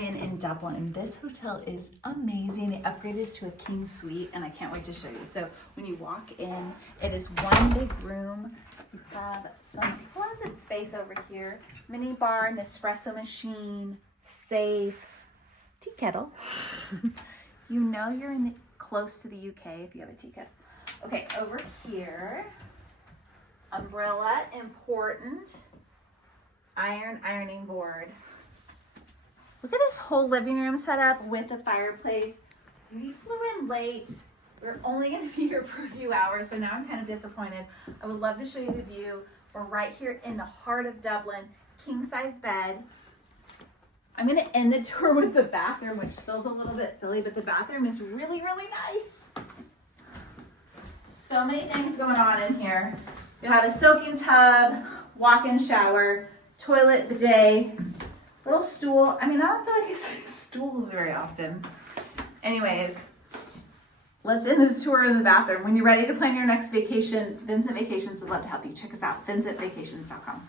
Merrion in Dublin. This hotel is amazing. They upgraded us to a king suite and I can't wait to show you. So when you walk in, it is one big room. We have some closet space over here, mini bar, Nespresso machine, safe, tea kettle. You know you're close to the UK if you have a tea kettle. Okay, over here, umbrella, important, ironing board. Look at this whole living room set up with a fireplace. We flew in late. We're only gonna be here for a few hours, so now I'm kind of disappointed. I would love to show you the view. We're right here in the heart of Dublin, king size bed. I'm gonna end the tour with the bathroom, which feels a little bit silly, but the bathroom is really, really nice. So many things going on in here. You have a soaking tub, walk-in shower, toilet, bidet, little stool. I mean, I don't feel like I see stools very often. Anyways, let's end this tour in the bathroom. When you're ready to plan your next vacation, Vincent Vacations would love to help you. Check us out, vincentvacations.com.